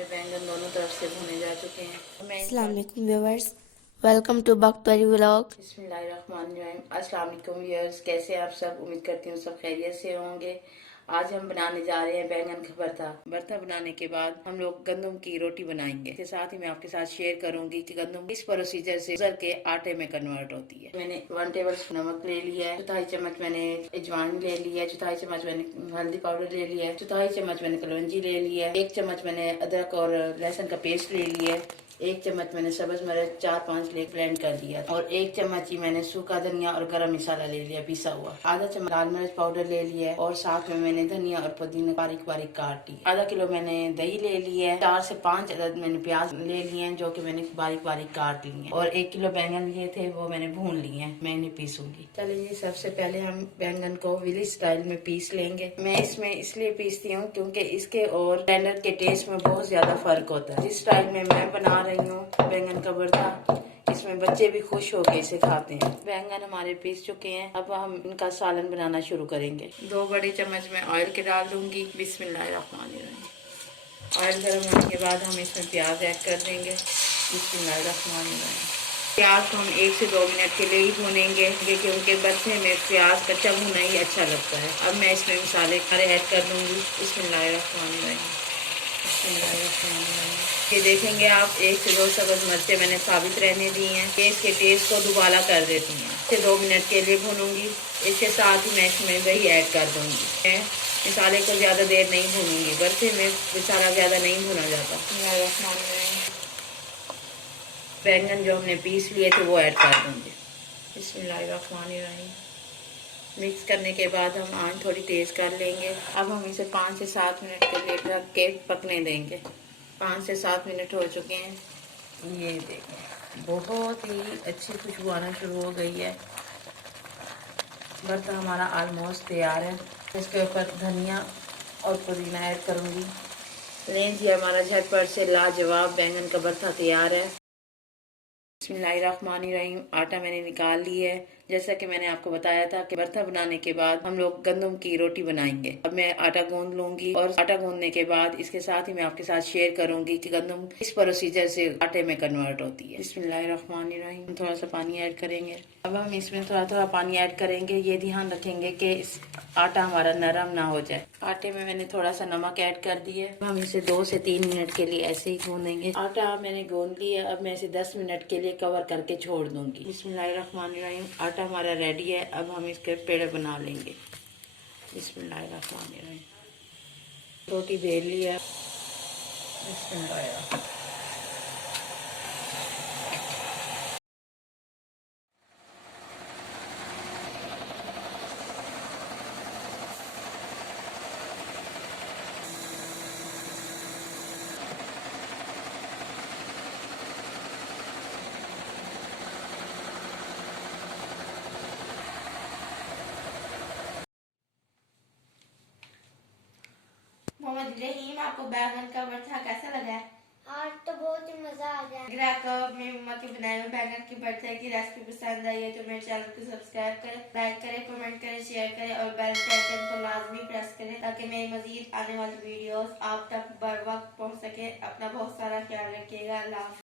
हमारे बैंगन दोनों तरफ से भुने जा चुके हैं। मैं अस्सलाम वालेकुम व्यूअर्स, वेलकम टू बख्तरी व्लॉग। बिस्मिल्लाहिर्रहमानिर्रहीम। अस्सलाम वालेकुम व्यूअर्स, कैसे आप सब? उम्मीद करती हूँ सब खैरियत से होंगे। आज हम बनाने जा रहे हैं बैंगन का भरता। भरता बनाने के बाद हम लोग गंदम की रोटी बनाएंगे। इसके साथ ही मैं आपके साथ शेयर करूंगी कि गंदम किस प्रोसीजर से गुजर के आटे में कन्वर्ट होती है। मैंने 1 टेबल स्पून नमक ले लिया है, चौथाई चम्मच मैंने अजवाइन ले लिया है, चौथाई चम्मच मैंने हल्दी पाउडर ले लिया है, चौथाई चम्मच मैंने कलौंजी ले लिया है, 1 चम्मच मैंने अदरक और लहसुन का पेस्ट ले लिया है, 1 चम्मच मैंने सब्ज मिर्च 4-5 लेग ब्लेंड कर दिया और 1 चम्मच ही मैंने सूखा धनिया और गरम मसाला ले लिया पिसा हुआ, आधा चम्मच लाल मिर्च पाउडर ले लिया और साथ में मैंने धनिया और पुदीना बारीक बारीक काट लिया। आधा किलो मैंने दही ले लिया है, 4 से 5 अदद मैंने प्याज ले लिए हैं जो कि मैंने बारीक बारीक काट लिए हैं और 1 किलो बैंगन लिए थे वो मैंने भून लिए हैं, मैं इन्हें पीसूंगी। चलिए सबसे पहले हम बैंगन को विलेज स्टाइल में पीस लेंगे। मैं इसमें इसलिए पीसती हूँ क्योंकि इसके और ब्लेंडर के टेस्ट में बहुत ज्यादा फर्क होता है। जिस स्टाइल में मैं बना रही हूँ बैंगन का भरता, इसमें बच्चे भी खुश होकर इसे खाते हैं। बैंगन हमारे पीस चुके हैं, अब हम इनका सालन बनाना शुरू करेंगे। 2 बड़े चम्मच में ऑयल के डाल दूंगी। बिस्मिल्लाहिर्रहमानिर्रहीम। ऑयल गर्म होने के बाद हम इसमें प्याज ऐड कर देंगे। बिस्मिल्लाहिर्रहमानिर्रहीम। प्याज को हम 1 से 2 मिनट के लिए ही भूनेंगे क्योंकि भरते में प्याज कच्चा भुना ही अच्छा लगता है। अब मैं इसमें मसाले सारे ऐड कर दूंगी। बिस्मिल्लाहिर्रहमानिर्रहीम। ये देखेंगे आप 1 से 2 सब्ज मिर्चें मैंने साबित रहने दी हैं कि इसके टेस्ट को दुबारा कर देती हैं। इसे 2 मिनट के लिए भूनूंगी। इसके साथ ही मैं इसमें दही ऐड कर दूंगी। मैं मसाले को ज़्यादा देर नहीं भूनूंगी, भरते में मसाला ज़्यादा नहीं भुना जाता। बैंगन जो हमने पीस लिए थे वो ऐड कर दूंगी। बिस्मिल्लाहिर्रहमानिर्रहीम। मिक्स करने के बाद हम आंच थोड़ी तेज़ कर लेंगे। अब हम इसे 5 से 7 मिनट के लिए ढक के पकने देंगे। 5 से 7 मिनट हो चुके हैं। ये देखें बहुत ही अच्छी खुशबू आना शुरू हो गई है। भरता हमारा ऑलमोस्ट तैयार है। इसके ऊपर धनिया और पुदीना ऐड करूँगी। लें जी, हमारा झटपट से लाजवाब बैंगन का भरता तैयार है। बिस्मिल्लाहिर्रहमानिर्रहीम। आटा मैंने निकाल ली है। जैसा कि मैंने आपको बताया था कि भरता बनाने के बाद हम लोग गंदम की रोटी बनाएंगे। अब मैं आटा गूंद लूंगी और आटा गूंदने के बाद इसके साथ ही मैं आपके साथ शेयर करूंगी कि गंदम किस प्रोसीजर से आटे में कन्वर्ट होती है। बिस्मिल्लाहिर्रहमानिर्रहीम। थोड़ा सा पानी ऐड करेंगे। अब हम इसमें थोड़ा थोड़ा पानी ऐड करेंगे। ये ध्यान रखेंगे कि आटा हमारा नरम ना हो जाए। आटे में मैंने थोड़ा सा नमक ऐड कर दिया है। हम इसे 2 से 3 मिनट के लिए ऐसे ही गूंदेंगे। आटा मैंने गूंद लिया। अब मैं इसे 10 मिनट के लिए कवर करके छोड़ दूंगी। बिस्मिल्लाहिर्रहमानिर्रहीम। आटा हमारा रेडी है। अब हम इसके पेड़े बना लेंगे। बिस्मिल्लाहिर्रहमानिर्रहीम। रोटी बेल लिया। बिस्मिल्लाह। मोहम्मद रहीम, आपको बैंगन का भरता कैसा लगा है? आज तो बहुत ही मजा आ गया। अगर आपको मेरी मम्मा के बनाए हुए बैंगन के भरते की रेसिपी पसंद आई है तो मेरे चैनल को सब्सक्राइब करें, लाइक करें, कमेंट करें, शेयर करें और बेल के आइकन को लाजमी प्रेस करें ताकि मेरी मजीद आने वाली वीडियोस आप तक बर वक्त पहुंच सके। अपना बहुत सारा ख्याल रखिएगा। अल्लाह हाफ़िज़।